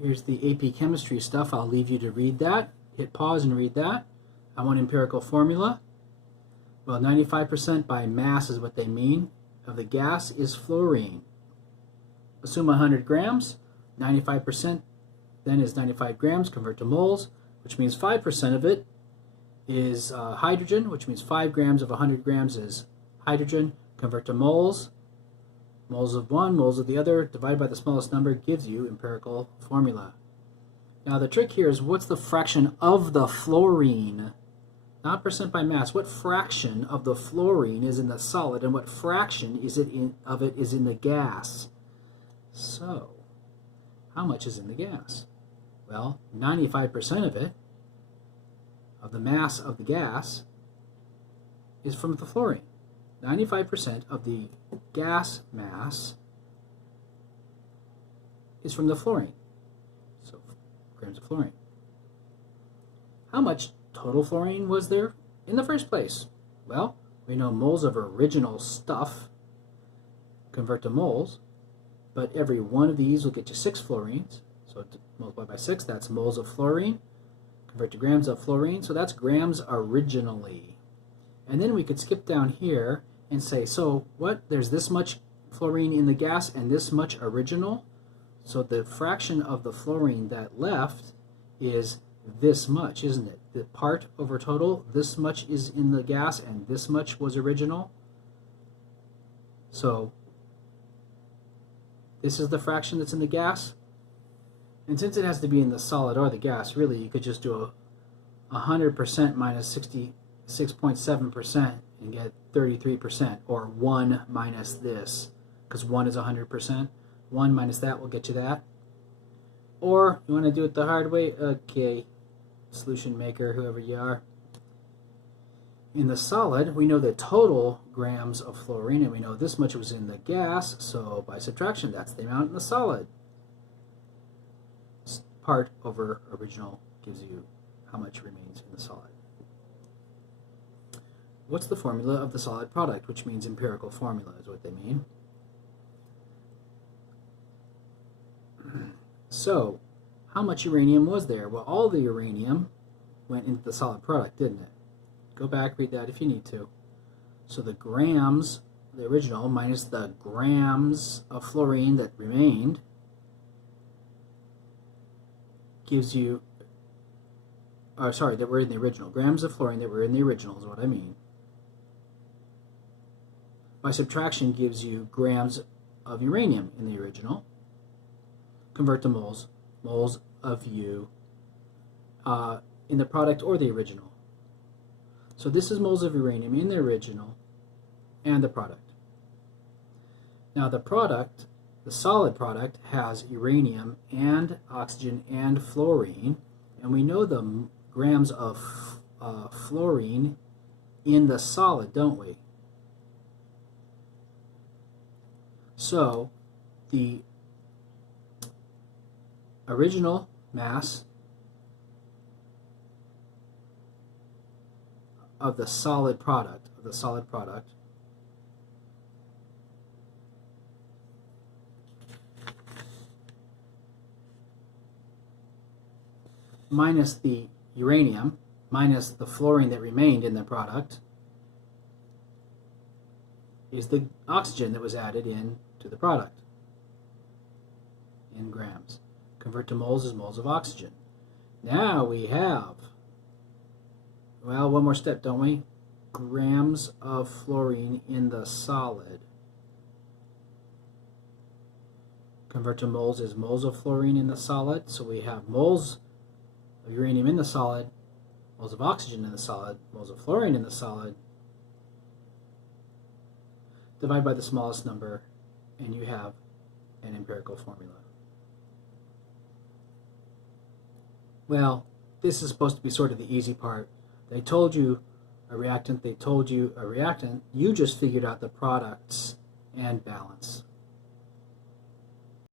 Here's the AP Chemistry stuff. I'll leave you to read that. Hit pause and read that. I want empirical formula. Well, 95% by mass is what they mean of the gas is fluorine. Assume 100 grams. 95% then is 95 grams. Convert to moles, which means 5% of it is hydrogen, which means 5 grams of 100 grams is hydrogen. Convert to moles. Moles of one, moles of the other, divided by the smallest number gives you empirical formula. Now the trick here is what's the fraction of the fluorine? Not percent by mass. What fraction of the fluorine is in the solid and what fraction of it is in the gas? So, how much is in the gas? Well, 95% of it, of the mass of the gas, is from the fluorine. 95% of the gas mass is from the fluorine. So, grams of fluorine. How much total fluorine was there in the first place? Well, we know moles of original stuff convert to moles, but every one of these will get you 6 fluorines. So to multiply by 6, that's moles of fluorine. Convert to grams of fluorine, so that's grams originally. And then we could skip down here and say, so what? There's this much fluorine in the gas and this much original. So the fraction of the fluorine that left is this much, isn't it? The part over total, this much is in the gas and this much was original. So this is the fraction that's in the gas. And since it has to be in the solid or the gas, really you could just do 100% minus 66.7% and get 33%, or 1 minus this, because 1 is 100%. 1 minus that will get you that. Or you want to do it the hard way? Okay, solution maker, whoever you are. In the solid, we know the total grams of fluorine, and we know this much was in the gas, so by subtraction, that's the amount in the solid. Part over original gives you how much remains in the solid. What's the formula of the solid product, which means empirical formula is what they mean. So, how much uranium was there? Well, all the uranium went into the solid product, didn't it? Go back, read that if you need to. So the grams, the original, minus the grams of fluorine that remained, gives you, that were in the original. Grams of fluorine that were in the original is what I mean. By subtraction gives you grams of uranium in the original. Convert to moles. Moles of U in the product or the original. So this is moles of uranium in the original and the product. Now the product, the solid product, has uranium and oxygen and fluorine, and we know the grams of fluorine in the solid, don't we? So the original mass of the solid product, minus the uranium, minus the fluorine that remained in the product, is the oxygen that was added in to the product in grams. Convert to moles is moles of oxygen. Now we have, well, one more step, don't we? Grams of fluorine in the solid. Convert to moles is moles of fluorine in the solid. So we have moles of uranium in the solid, moles of oxygen in the solid, moles of fluorine in the solid. Divide by the smallest number, and you have an empirical formula. Well, this is supposed to be sort of the easy part. They told you a reactant, you just figured out the products and balance.